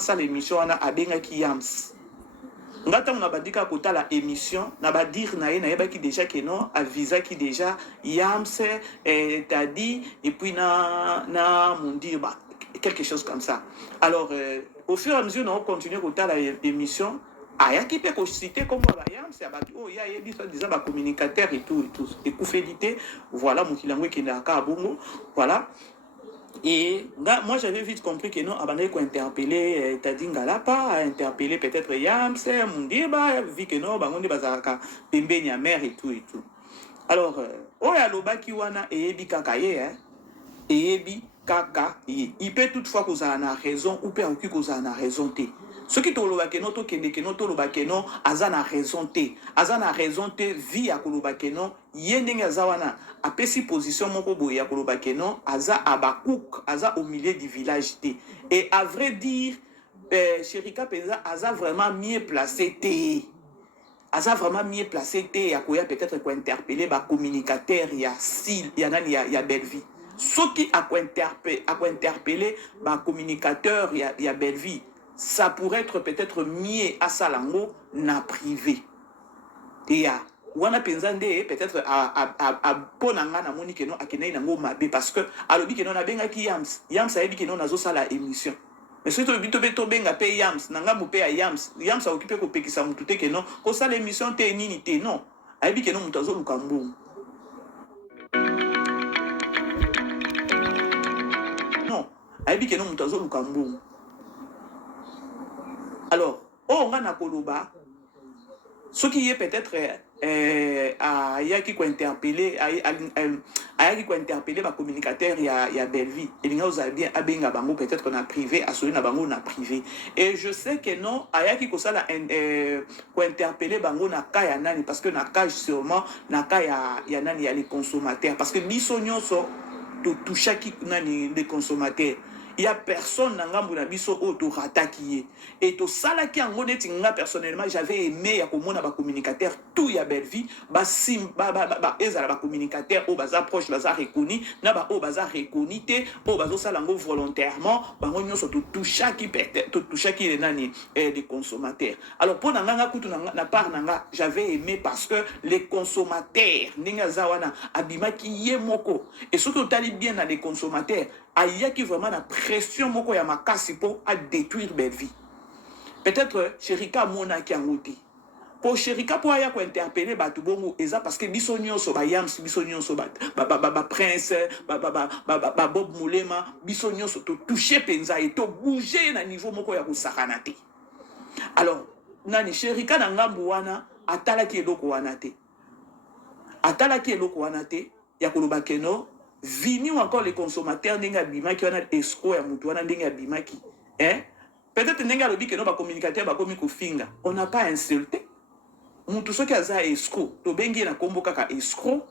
ça l'émission on a abenga ki yams ngata on a badika kota la émission na ba dire na ye ba ki déjà que non avisa qui déjà yams t'as dit et puis na mon dire bah quelque chose comme ça alors au fur et à mesure on continue kota la émission ayaki pe ko citer comme ba yams ya ba oh ya yebi so déjà ba communicateur et tout et koufélité voilà mon kilangwe qui na ka bongo voilà. Et moi, j'avais vite compris que non, Abandé qu'on interpellé, Tadi Ngalapa, a interpellé peut-être Yams, Mundiba, vu que non, Bangondi Bazaraka, Pembe Nyamer et tout et tout. Alors, Oya Loba Kiwana et Ebi Kakaye, et Ebi Kakaye. Il peut toutefois que vous en avez raison, ou peut que vous en avez raison. Ce qui te loba keno to kende keno to loba keno azana raison te vie ya koloba keno yendenge azawana apesi position moko boye ya koloba keno aza abakouk aza au milieu du village te et à vrai dire Chérika Penza aza vraiment mieux placé te aza vraiment mieux placé te ya koya peut-être ko interpeller ba communicateur ya sil ya nani ya Belleville ce qui a ko interpeller ba communicateur ya Belleville ça pourrait être peut-être mieux à Salango na privé. Et à wana penzande peut-être à ponanga na moni keno akena nango mabe parce que alobi keno na benga ki yams a dit keno nazo sala émission. Mais surtout bito beto benga pe yams nanga mo pe yams a occupé ko pekisa mutu te keno ko sala émission te nini te non. A dit keno mutazo lukambu. Non, a dit keno mutazo lukambu. Alors, on a Koloba, ce qui est peut-être à Yaki ko interpellé, à Yaki ko interpellé ma communicateur il y a Belleville. Et nous avons bien abenga bango peut-être qu'on a privé, à celui na bango on a privé. Et je sais que non, à Yaki ko ça la ko interpellé bango na kaya nani parce que na kaya sûrement na kaya ya nani ya les consommateurs parce que bisonyo so tout chaque nani les consommateurs. Il n'y a personne dans le biso auto rataki et tout ça là qui en honnête personnellement j'avais aimé ya komona ba communicateur tout ya Belleville ba sim ba ezala ba communicateur au baza proche baza reconnu na ba au baza reconnu te au bazo salango volontairement ba ngonyo so tout chaque qui nani des consommateurs alors pour nanga kutu na part nanga j'avais aimé parce que les consommateurs ninga zawana abima ki ye moko et surtout tali bien dans les consommateurs aya qui vraiment la pression moko ya makasi pour à détruire Belleville. Peut-être Chérika mona ki angoti. Pour Chérika pour aya ko interpeller batu bongo eza parce que bisonyo so ba yams bisonyo so ba prince ba Bob Mulema bisonyo so to toucher penza et to bouger na niveau moko ya ko sakanate. Alors nani Chérika na ngambu wana atala ki eloko wana te. Atala ki eloko wana te ya koloba keno vini ou encore les consommateurs n'enga bimaki on a escroc ya mutu wana n'enga bimaki peut-être n'enga lobi que non ba communicateur ba komi ko finga on n'a pas insulté mutu soki aza escroc to bengi na kombo kaka escroc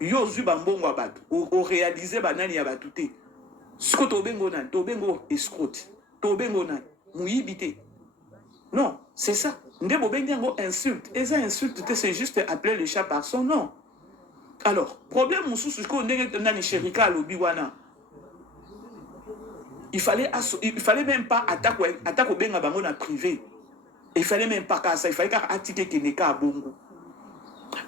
yo zu ba mbongo abatu o réaliser ba nani ya batu te siko to bengo na to bengo escroc to bengo na muyibité non c'est ça ndebo bengi ngo insulte et ça insulte c'est juste appeler le chat par son nom. Alors, problème mususu ko ndenge nani Chérika lobi wana. Il fallait même pas attaquer benga bango na privé. Il fallait même pas ça, il fallait qu'à attiquer Keneka à bongo.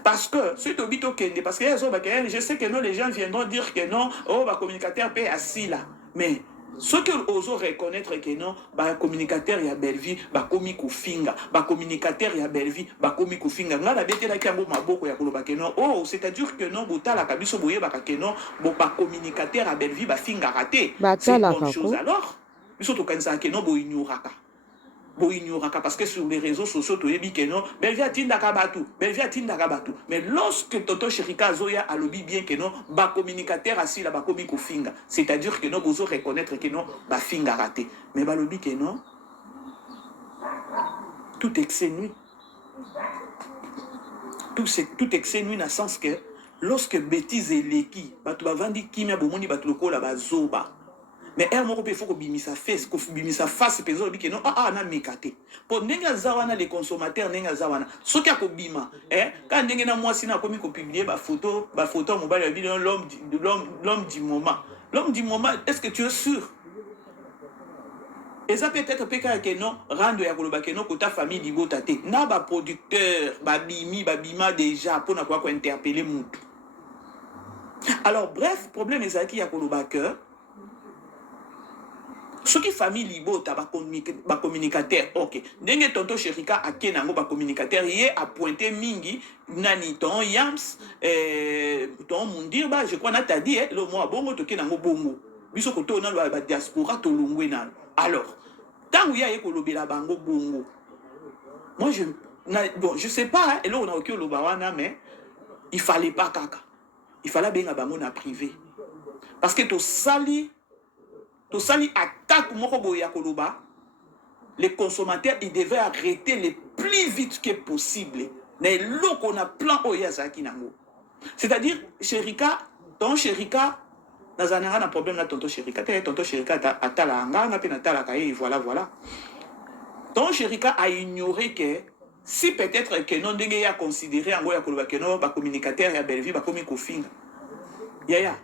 Parce que si tu bito kende parce que je sais que non les gens viendront dire que non oh ba communicateur paie assis là. Mais ce que oso reconnaître que non ba communicateur ya Belleville ba komi kufinga ba communicateur ya Belleville ba komi kufinga ngala betela ki yango maboko ya koloba que non oh c'est-à-dire que non botala kabiso boye ba que non ba communicateur ya Belleville ba finga raté c'est une bonne chose alors biso to kanisa que non bo ignoraka parce que sur les réseaux sociaux tu dis que non Belleville atindaka batu mais lorsque Toto Chérika Zoya a lobby bien que non ba communicateur assis là ba komi ko finga c'est-à-dire que non bozo reconnaître que non ba finga raté mais ba lobby que non tout excès nuit tout excès nuit dans le sens que lorsque bêtise et l'équi batu ba vandi kimia bomoni batu lokola ba zoba. Mais elle m'a dit qu'il faut que bimisa face peso bi que non na mekate pour nenga zawana les consommateurs nenga zawana ce qui a ko bima quand nenga na moi sina komi ko publier ba photo mobile bi l'homme du moment est-ce que tu es sûr Et ça peut-être que non, rendre ya koloba que non, kota famille libota te. Na ba producteur, ba bima déjà, pour na quoi interpeller moutou. Alors, bref, problème est ça qui ya koloba que, ce qui famille libota, ba communicateur, ok. Denge tonto Sherika a kenango ba communicateur, yé a pointé mingi, nani ton yams, ton mundir, je crois, na ta dit, le mois bongo, to kenango bongo. Biso koto na ba diaspora to longwe na. Alors, tant qu'il y a un bango bongo, moi je sais pas, hein, et là on a aucun lobawana, mais il fallait pas kaka. Il fallait bien bango na privé. Parce que to sali attaque moko boya koloba, les consommateurs ils devaient arrêter le plus vite que possible. Mais l'eau qu'on a plein oyazaki nango. C'est-à-dire, Sherika, ton Sherika, nazananga na problème na tonton Sherika. Tonton Sherika atala nganga pe natala kaye voilà. Tonton Sherika a ignoré que si peut-être que non ndenge ya considéré ngo ya koloba que non ba communicateur ya Belleville ba komi kofinga. Yaya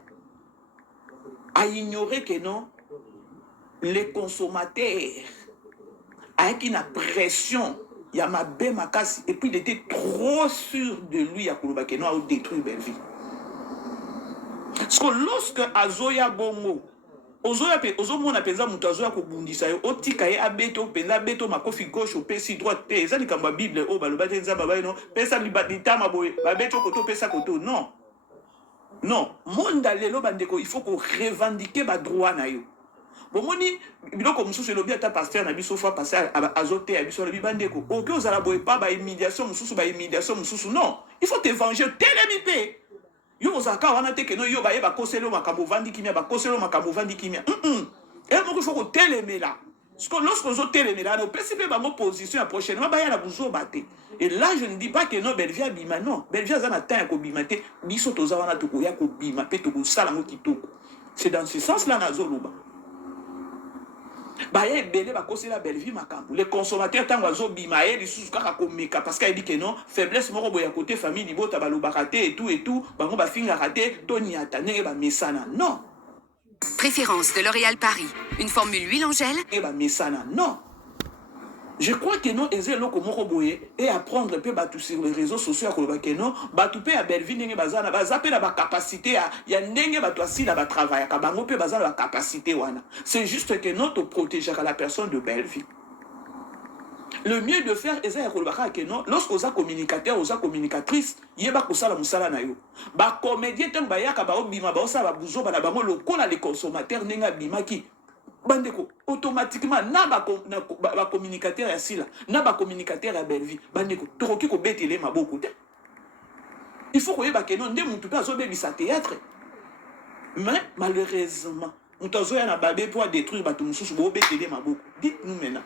a ignoré que non les consommateurs a qui na pression ya mabe makasi et puis il était trop sûr de lui ya koloba que non a détruire Belleville. Parce que lorsque azoya bongo, ozomona penza mutu azoya kobundisa yo, otika ye abeto penza beto makofi gauche opesi droite te, eza likambo ya Bible o baloba te nzamba baye no, pesa litama boye, babeto koto pesa koto, non. Non, monde lelo bandeko, il faut qu'on revendique ba droit na yo. Bomoni biloko mususu elobi ata pasteur na biso fois passé azote ya biso lobi bandeko, oke ozala boye pa ba humiliation mususu, non. Il faut te venger telemi pe. Yo ozaka wana te que no yo baye ba koselo makambo vandi kimia ba koselo makambo vandi kimia. Et donc il faut que telemela. Parce que lorsque vous telemela no pesi pe bango position ya prochainement ba ya na buzo baté. Et là je ne dis pas que non Belleville bima non. Belleville za na temps ko bima te biso toza wana to ko ya ko bima pe to ko sala ngo kitoko. C'est dans ce sens là na zoluba. Baye belé ba kosela Belleville makambo. Les consommateurs tango zo bima ye lisusu kaka komeka parce qu'il dit que non faiblesse moko boya côté famille libota ba lobakate et tout bango ba finga raté to niata nenge ba mesana non. Préférence de L'Oréal Paris, une formule huile en gel. Et ba mesana non. Je crois que non ezé loko moko boye et apprendre peu batu sur les réseaux sociaux ko que non batu pe à Belleville nenge bazana bazape na ba capacité ya nenge batu asila ba travail ka bango pe bazana ba capacité wana. C'est juste que non to protéger la personne de Belleville. Le mieux de faire est que non, lorsque vous êtes communicateur, vous êtes communicatrice, vous êtes kosala musala na yo. Ba comédien tant ba yaka ba obima ba osala buzo ba na bango lokola les consommateurs nenga bima ki bandeko automatiquement na ba communicateur ya sila, na ba communicateur ya Belleville, bandeko tokoki ko betele maboko te. Il faut que ba que non ndé mutu pa zo bebisa théâtre. Mais malheureusement, mutu zo ya na babé pour détruire ba tout mususu bo betele maboko. Dites-nous maintenant.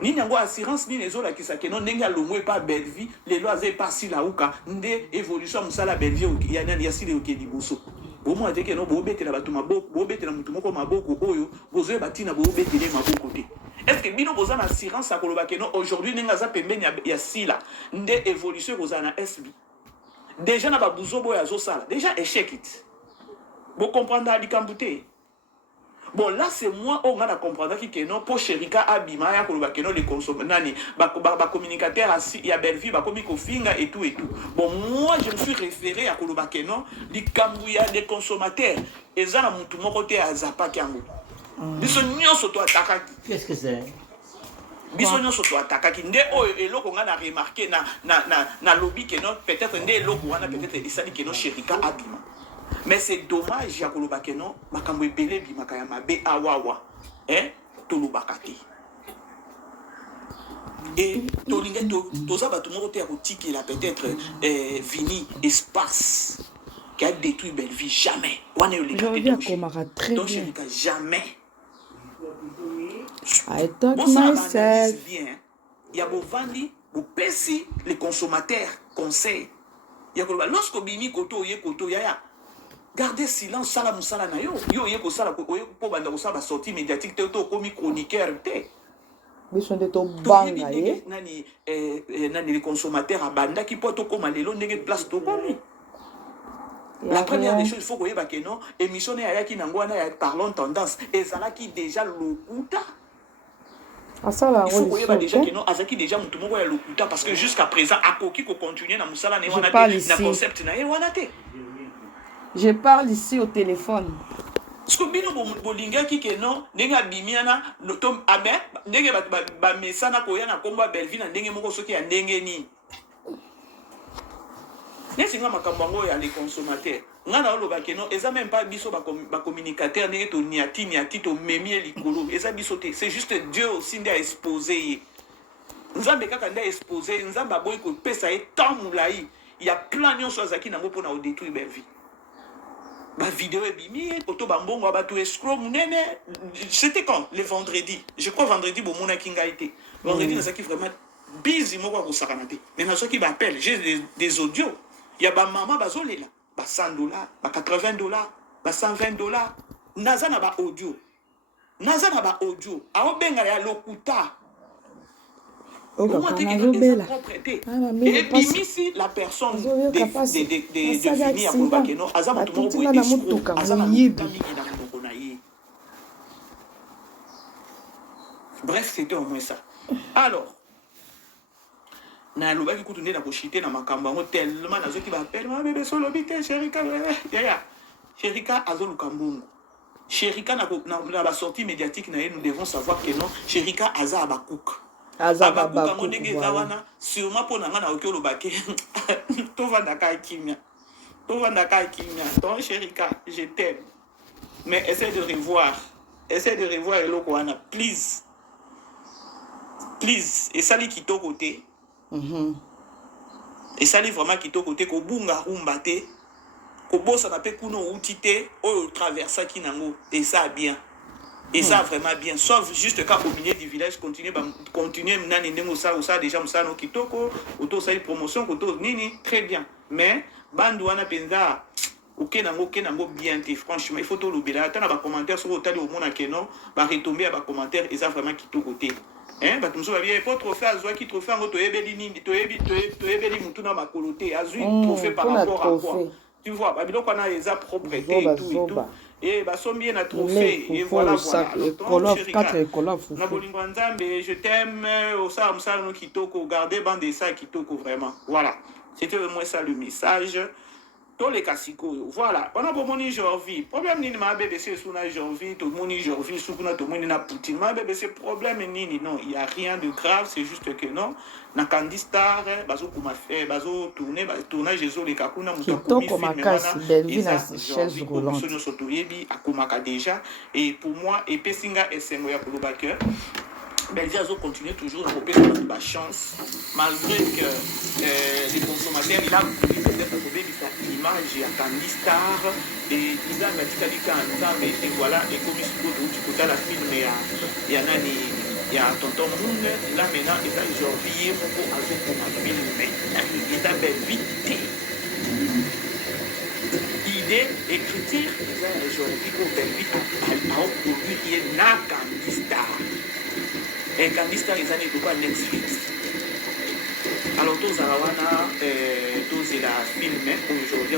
Ni nango assurance ni les autres qui sa kenon nenga longwe pa Belleville les lois et pas si la uka ndé évolution musala Belleville ya nani ya sile oke liboso bo mo ate kenon bo betela batu maboko bo betela mutu moko maboko oyo bozo batina bo betele maboko te. Est-ce que bino boza na assurance a koloba kenon aujourd'hui nenga za pembeni ya sila ndé évolution boza na SB déjà na ba buzo boya zo sala déjà échec it bo comprendre alikambuté. Bon, là, c'est moi, on a compris que non, pour Sherika Abima, ya koloba que non, les consommateurs, ba communicateur il y a Belleville, ba komi kofinga et tout. Bon, moi, je me suis référé à koloba que non, les Kambouya, les consommateurs, et ça, na mutu moko te azapa kiango. Biso nyonso to atakaki. Qu'est-ce que c'est? Biso nyonso to atakaki. Nde oyo eloko nga na remarqué na lobby que non, peut-être nde eloko wana peut-être isali que non Sherika Abima. Mais c'est dommage ya koloba que non makambo ebele bimaka ya mabe awawa tolobakate et tolinga toza bato moko te ya kotikela peut-être vini espace qui a détruit Belleville jamais wana yo Donc jamais I thought myself ya bovandi bopesi les consommateurs conseil ya koloba lorsque bimi koto ye koto yaya gardez silence, sala musala na yo. Yo yeko sala ko banda ko sala sortie médiatique te to komi chroniqueur te. Besoin de ton banga ye. Nani les consommateurs à banda qui peut to koma lelo ndenge place to komi. La première des choses il faut que que non émission ya ki nangwana ya parlons tendance et ça là qui déjà lokuta. asala il faut yango koyeba déjà lisusu que non azaki déjà mutu moko ya lokuta parce que jusqu'à présent akoki continuer na musala na ye Je wana parle te na ici. concept na ye wana te. je parle ici au téléphone Parce que bino bolingaki ke non ndenge abimiana to abe ndenge ba mesana koya na komba Belleville na ndenge moko soki ya ndenge ni nesinga makambo yango ya les consommateurs nga na oloba ke non eza même pas biso ba communicateur ndenge to niati to memi likolo eza biso te, c'est juste Dieu aussi nde a exposé ye nzambe kaka nde a exposé nzambe aboyi kopesa ye temps mulai ya plan nyonso azaki nango mpona odétruire Belleville. Ma vidéo est bimi, auto bambongo abatu escroc munene. C'était quand? Le vendredi. Je crois vendredi bon mona kinga été. Vendredi na saki vraiment busy moko ko sakanate. Mais na soki m'appelle, j'ai des audios. Il y a ba maman bazolela, ba $100, ba $80, ba $120. Naza na ba audio. Naza na ba audio. A obenga ya lokuta. Oh, papa, nazobela. Et bimisi la personne de à Koubakeno, Azam bref, c'était au moins ça. Alors, na lobaki kutunde na koshite na makambo tellement nazo ki ba appelle ma bébé solo bité Sherika ya Sherika azoluka mbungu. Sherika na ba sortie médiatique na nous devons savoir que non Sherika aza abakouk. Abakuka mondenge zawana sûrement pour nanga na okyo lobake to vanda ka kimia ton Sherika je t'aime mais essaie de revoir eloko wana please et sali kitoko côté et sali vraiment kitoko côté ko bunga rumba te ko bossa na pe kuno utite o traversa kinango et ça bien. Et ça vraiment bien, sauf juste quand au milieu du village, continuer nani nengo ça ou ça déjà musano kitoko, auto ça promotion, auto nini très bien. Mais bandouana penza nango bien te franchement, il faut tout l'oublier. Attends na ba commentaire sur otali au mona que non, ba retomber à ba commentaire et ça vraiment kitoko côté. Hein, ba tumso ba bien pas trophée azwa ki trophée ngo to yebeli nini, to yebeli mutu na makoloté, azui trophée par rapport à quoi. Tu vois, ba biloko na eza propreté et tout et tout. Et bah sommier na trophée et voilà na bolingo nzambe je t'aime au ça musala no kitoko garder bande ça kitoko vraiment voilà c'était moi ça le message tous les casicos voilà on a beau moni Jorvi problème nini ma bébé c'est sous na Jorvi tout moni Jorvi sous na tout moni na Poutine ma bébé c'est problème nini non il y a rien de grave c'est juste que non na Candy Star bazo kuma fait bazo tournage Jésus les kakuna mutakumi film Belleville chaise roulante sono sotoyebi akomaka déjà et pour moi et pesinga esengo ya kolobaka Belleville a continué toujours à couper la chance malgré que les consommateurs il a peut-être l'image à Candy Star et ils ont et voilà et comme du côté la film il y en a il y a tonton Moon là maintenant il a Jorvi pour azou pour ma film mais il a Belleville idée écriture ils ont Jorvi pour Belleville a produit qui est na Candy Star. Et Candy Star ils ont quoi Netflix. Alors tous arawana tous la film aujourd'hui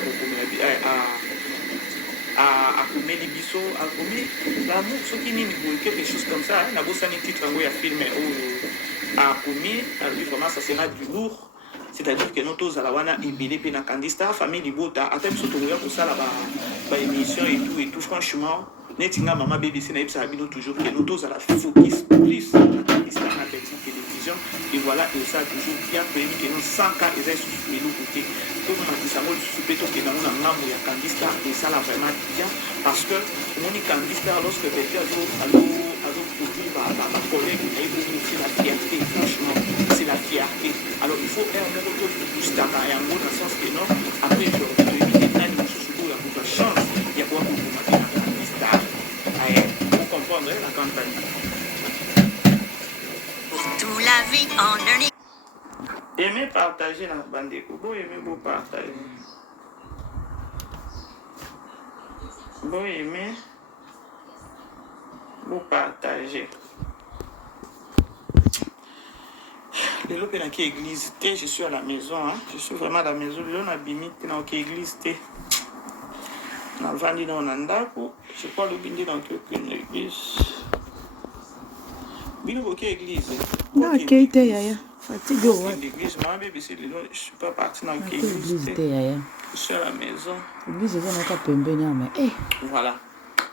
à Comédie Bisso à Comédie l'amour ce qui n'est quelque chose comme ça n'a pas un titre en ya film à Comédie vraiment ça sera du lourd. C'est-à-dire que nous tous à la wana ibili pe na Candy Star famille libota attends surtout pour ça là ba émission et tout franchement netinga mama BBC na ipsa bino toujours que nous tous à la focus plus na Candy Star na petite télévision et voilà et ça toujours bien permis que nous 100 cas et sous les côtés tout le monde ça mode sous plutôt que dans on ngambo ya Candy Star et ça là vraiment bien parce que on est Candy Star lorsque Betty a produit par collègue et c'est la fierté franchement c'est la fierté alors il faut un moment de booster dans le sens que non après je vais éviter la chance il y a quoi pour Candy Star pour comprendre la campagne pour tout la vie en un. Aimez partager la bande beau aimer beau partager beau aimer beau partager les lopes dans qui église je suis à la maison hein? Je suis vraiment à la maison on a bimite dans qui église na vandi na ndako je crois le bindi dans une église Bino boke église. Na keite yaya. Fatigue ouais. L'église, moi bébé c'est je suis pas parti dans l'église te yaya. Je suis à la maison. L'église eza na ka pembeni ya mais voilà.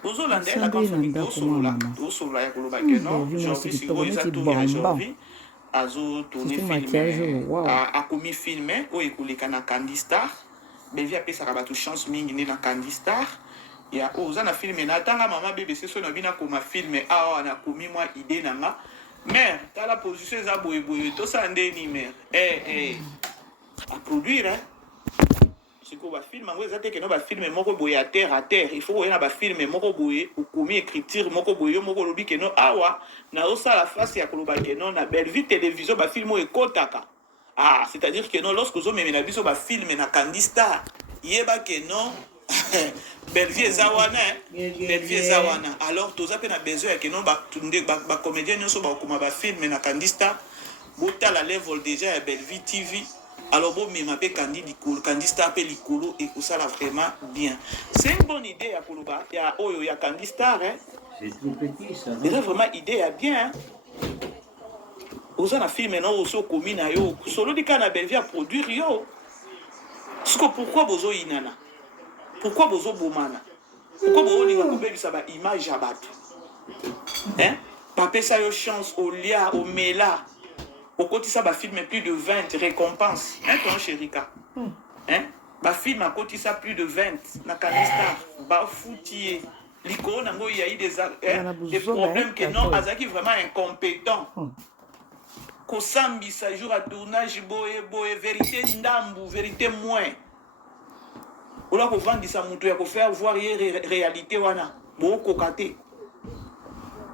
Bozolanda la console tosolola ya koloba ke non, Jorvi sikoyo eza tour ya Jorvi azotourne film akomi filme oyo ekoleka na Candy Star. Belvi apesaka bato chance mingi nde na Candy Star. Ya oza na filme na tanga mama BBC so na bina koma filme awa na komi mwa idée nanga. Mère, t'as la position eza boye boye to sa ndeni mère. À produire hein. Siko ba film ngo eza te ke no ba film moko boye à terre, il faut oyena ba film moko boye okomi écriture moko boye moko lobi ke no awa na osa la face ya koloba ke no na Bellevue télévision ba film o ekotaka. Ah, c'est-à-dire que non lorsque zo memena biso ba film na Candy Star, yeba ke non Bellevue ezawana, Bellevue ezawana. Alors toza pe na besoin ke non ba tunde ba comédien nyonso ba okoma ba film na Candy Star, bota la level déjà ya Bellevue TV. Alors bon, mais ma Candy Star pe likolo et ça là vraiment bien. C'est une bonne idée à Koloba. Il y a Oyo, il y a Candy Star hein. C'est tout petit ça. Déjà vraiment idée à bien. Aux gens a film maintenant aussi commune à yo. Solo di kana Bellevue à produire yo. Ce que pourquoi bozo inana? Pourquoi bozo bomana? Pourquoi bozo linga kobebi ça ba image à battre? Hein? Papé ça yo chance au lia au mela. Au côté ça, bah film plus de 20 récompenses. Hein, ton chérika? Hein? Bah film à côté ça plus de 20. Na Candy Star. Bah foutier. L'icône, il y a eu des problèmes que non, Azaki vraiment incompétent. Kosambi, ça joue à tournage, boé, vérité ndambu, vérité moins. Ou là, qu'on vend ça, moutou, qu'on faire voir réalité, wana. Bon, kokate.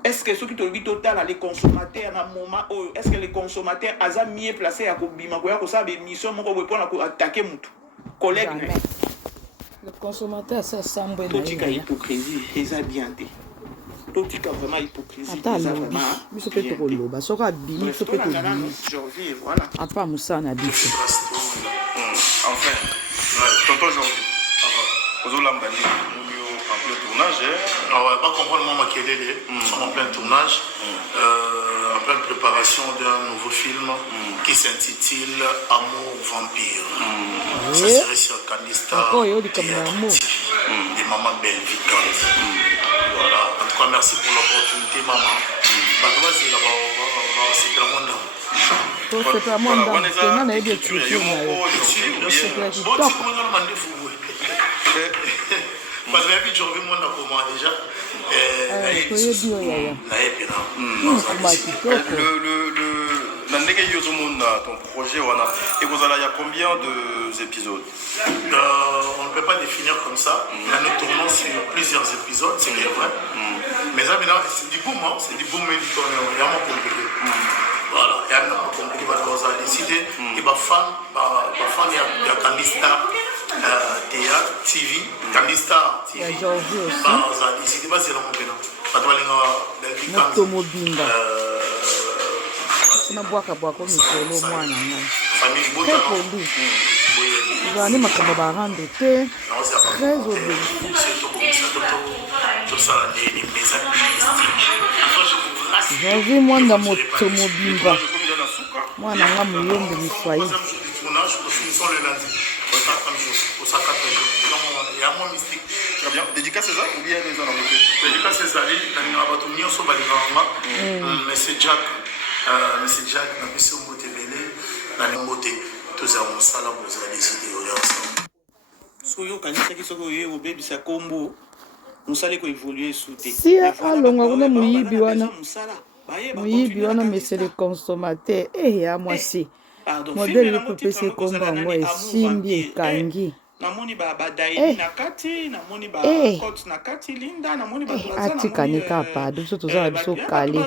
Est-ce que ceux qui te disent total les consommateurs à un moment où est-ce que les consommateurs ont mieux placé à Kobima pour ça des missions pour attaquer mutu collègue le consommateur ça semble tout est hypocrisie ils ont bien dit tout est vraiment hypocrisie attends mais ce peut être rolo bah ça va bien ce peut être Jorvi voilà à part Moussa na biso enfin tonton Jorvi ozolambani en plein tournage. Alors, on va pas comprendre moi Makelele. Nous sommes en plein tournage, en pleine préparation d'un nouveau film qui s'intitule Amour Vampire. Ça serait sur Candy Star et Maman Bellevue Candy. Voilà. En tout cas, merci pour l'opportunité, maman. C'est le monde. C'est pas moi on a eu des trucs. Parce que je reviens moi comment déjà. Ton projet, et vous allez, il y a combien d'épisodes? On ne peut pas définir comme ça. Là, nous tournons sur plusieurs épisodes, c'est bien vrai. Mais ça, c'est du boom, hein? C'est du boom, mais il y a un compliqué. Voilà, il y a un compliqué, parce qu'on a décidé, et ma femme, il y a Candy Star. Théâtre, TV, Candy Star, TV. Il y a Jorvi aussi. On a décidé, c'est la Motomobimba. C'est ma boîte à boire comme le mois. Très poli. Je vais aller ma rendre très obéissant. J'ai vu moi dans Motomobimba. Moi, dans la moyenne de l'Israël. Très bien. Dédicace César ou bien les gens Dédicace César, mais c'est Jack. C'est Jack, mais c'est un beauté belé. Tous avons ça là pour ça décider. Soyo kanisa kisoko ye obebisa kombo. Musale ko évoluer souté. Si alonga kuna muyibi wana. Muyibi wana mais c'est le consommateur. Eh à moi si. Modèle le popese komba ngo esimbi ekangi. Namoni ba daini na kati, namoni ba cote na kati linda, namoni ba plaza. Atikanika pa, biso toza biso kali.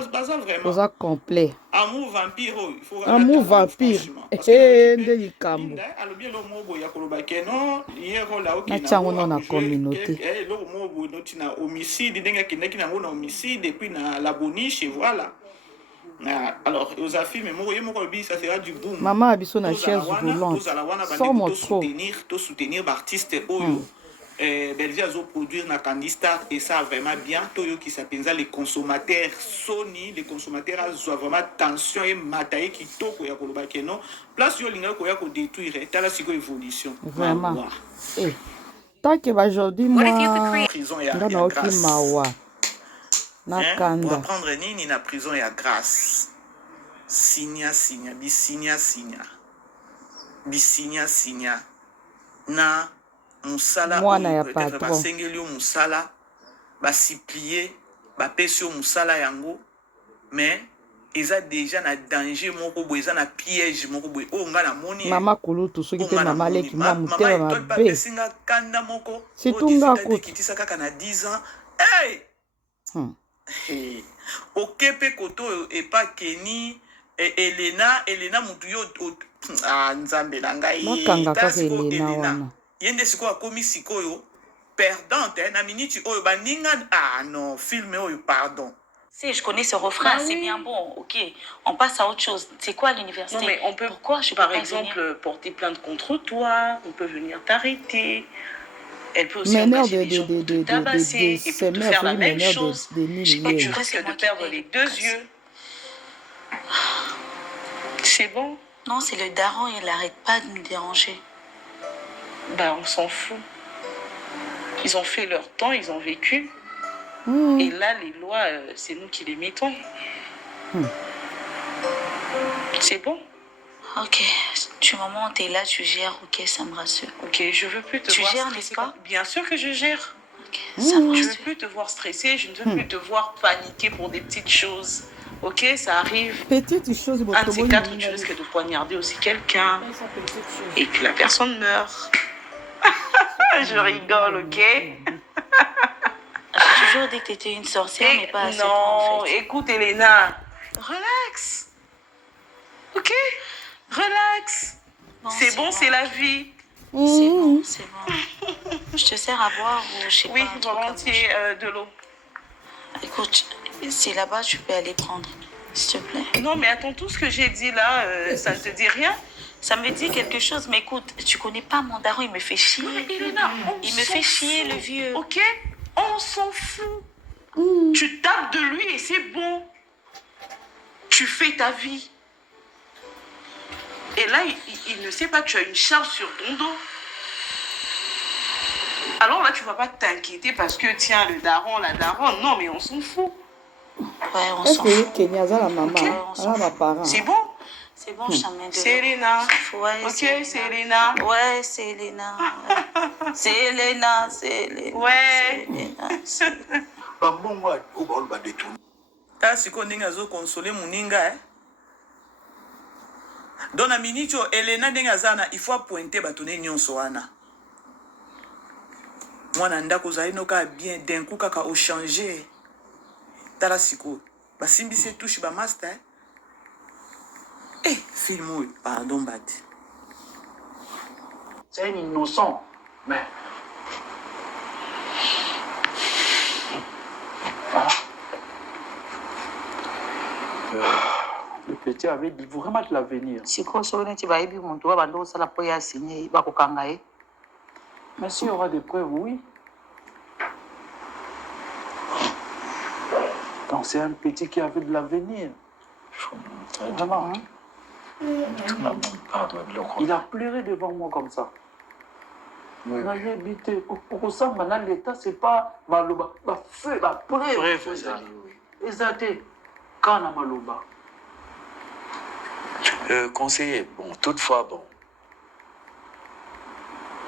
Toza complet. Amour vampire, il faut amour vampire. Nde likambo. Alobi lo mobo ya koloba keno, yero la oki na chango na communauté. Lo mobo noti na homicide, denga kinaki na ngona homicide et puis na la boniche voilà. Alors, aux affaires, mais ça sera du boom. Maman a besoin de chaise roulante. Sans mon trop. Soutenir l'artiste Bellevue a produit na Candy Star et ça vraiment bien. Toyo qui s'appelle les consommateurs Sony, les consommateurs ont vraiment tension et mataye qui toko ya koloba keno. Place yo linga ko ya ko détruire. Tala siko évolution. Vraiment. Eh. Tant que aujourd'hui moi prison ya grâce. Mawa. Na kanda. On va prendre nini na prison ya grâce. Signa na musala peut-être basengeli musala basiplier bapesi musala yango mais eza déjà na danger moko boye eza na piège moko boye o nga na moni mama kulutu soki te mama leki mwa mutema mabe singa kanda moko situnga ko kitisa kaka na 10 ans hey okepe koto e pa Keni Elena mutu yo nzambe na ngai makanga kaka Elena wana yende siko akomi sikoyo perdante na minute oyo baninga non film oyo pardon. Si je connais ce refrain, c'est bien bon, ok. On passe à autre chose. C'est quoi l'université? Non, mais on peut, pourquoi je par exemple, porter plainte contre toi, on peut venir t'arrêter. Elle peut aussi empêcher les gens de te tabasser et pour te faire la même chose. Et tu risques de perdre les 2 yeux. C'est bon? Non, c'est le daron, il n'arrête pas de me déranger. Ben, on s'en fout. Ils ont fait leur temps, ils ont vécu. Et là, les lois, c'est nous qui les mettons. C'est bon? Ok. Du moment où tu es là, tu gères, ok, ça me rassure. Ok, je veux plus te voir. Tu gères, n'est-ce pas? Bien sûr que je gère. Ok, ça me rassure. Je veux plus te voir stressé, je ne veux plus te voir paniquer pour des petites choses. Ok, ça arrive. Petite chose, un de ces 4, tu risques de poignarder aussi quelqu'un. Et puis la personne meurt. Je rigole, ok? J'ai toujours dit que tu étais une sorcière, mais pas assez. Non, en fait. Écoute, Elena, relax. Ok? Relax. Bon, c'est bon, c'est la vie. C'est bon, c'est bon. Je te sers à boire ou je sais oui, pas. Oui, volontiers de l'eau. Écoute, c'est là-bas, tu peux aller prendre, s'il te plaît. Non, mais attends, tout ce que j'ai dit là, ça ne te dit rien? Ça me dit quelque chose, mais écoute, tu connais pas mon daron, il me fait chier. Non, mais Elena, il me fait chier, le vieux. Ok? On s'en fout. Tu tapes de lui et c'est bon. Tu fais ta vie. Et là, il ne sait pas que tu as une charge sur ton dos. Alors là, tu ne vas pas t'inquiéter parce que, tiens, le daron, la daronne. Non, mais on s'en fout. Ouais, on s'en fout. C'est bon? C'est bon, je t'emmène de c'est Elena. Ouais, ok, c'est Elena. Ouais, c'est Elena. Ouais. C'est Elena, c'est Elena. Ouais. C'est Elena. Ta siko ndenge azo consoler muninga Dans la minute Elena ndenge azana il faut pointer batone nyonso wana. Mwana ndako zali noka bien d'un coup kaka au changer. Tala siko basimbisi touche ba master. Film, pardon, Bati. C'est un innocent, mais... Le petit avait dit vraiment de l'avenir. Si tu vas y Mais s'il y aura des preuves, oui. Donc c'est un petit qui avait de l'avenir. Vraiment, hein? Il a pleuré devant moi comme ça. Oui. Pour ça, maintenant, l'État, c'est pas Maloba. Feu, preuve. Exacté. Kana Maloba. Conseiller, bon, toutefois, bon.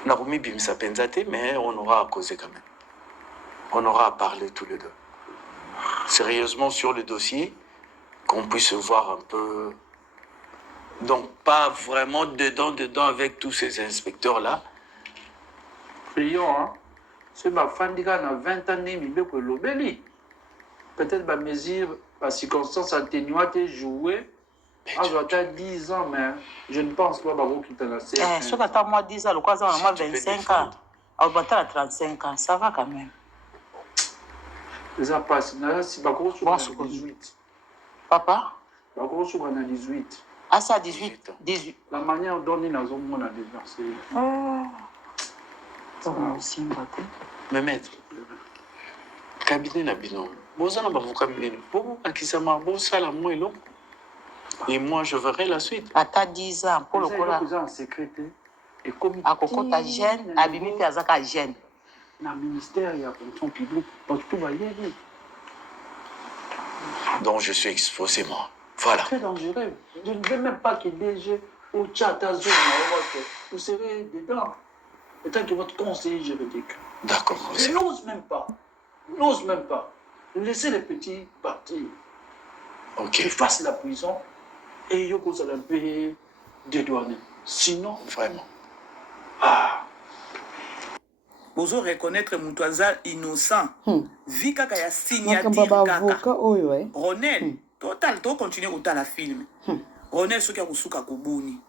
Narumi Bimisa Penzate, mais on aura à causer quand même. On aura à parler tous les deux. Sérieusement sur le dossier, qu'on puisse voir un peu. Donc, pas vraiment dedans avec tous ces inspecteurs-là. Prions, hein. C'est ma fandika a 20 ans, peut-être ma mesure, ma circonstance atténuante est jouée. Ah, j'ai 10 ans, mais je ne pense pas qu'il t'en a 7 ans. Ce que tu as moi 10 ans, le cas, on a 25 ans. On va à 35 ans, ça va quand même. Ça passe. Si pas gros, on a 18. Papa? Pas gros, on a 18. Ah, ça, 18. La manière dont nous avons déversé. Mais maître, cabinet na bino, boza na bavoka minene, bobo akisama bosala mwelo. Et moi je verrai la suite. Ata 10 ans pour le cola. en secret et comme akokota jeune abimi pe azaka jeune. Na ministère il y a fonction publique, donc tout va y aller. Donc je suis exposé moi. Voilà. Très dangereux. Je ne veux même pas que DG ou Tchatazo, vous serez dedans. Et tant que votre conseiller juridique. D'accord. Je n'ose même pas. N'ose même pas. Laissez les petits partir. Ok. Ils fassent la prison et ils vont un peu dédouaner. Sinon. Vraiment. Ah. Bozo reconnaître Moutouaza innocent. Vi kaka ya signature kaka. Ronel, total, to continuer autant la film. Ronel, ce qui a kusuka kubuni.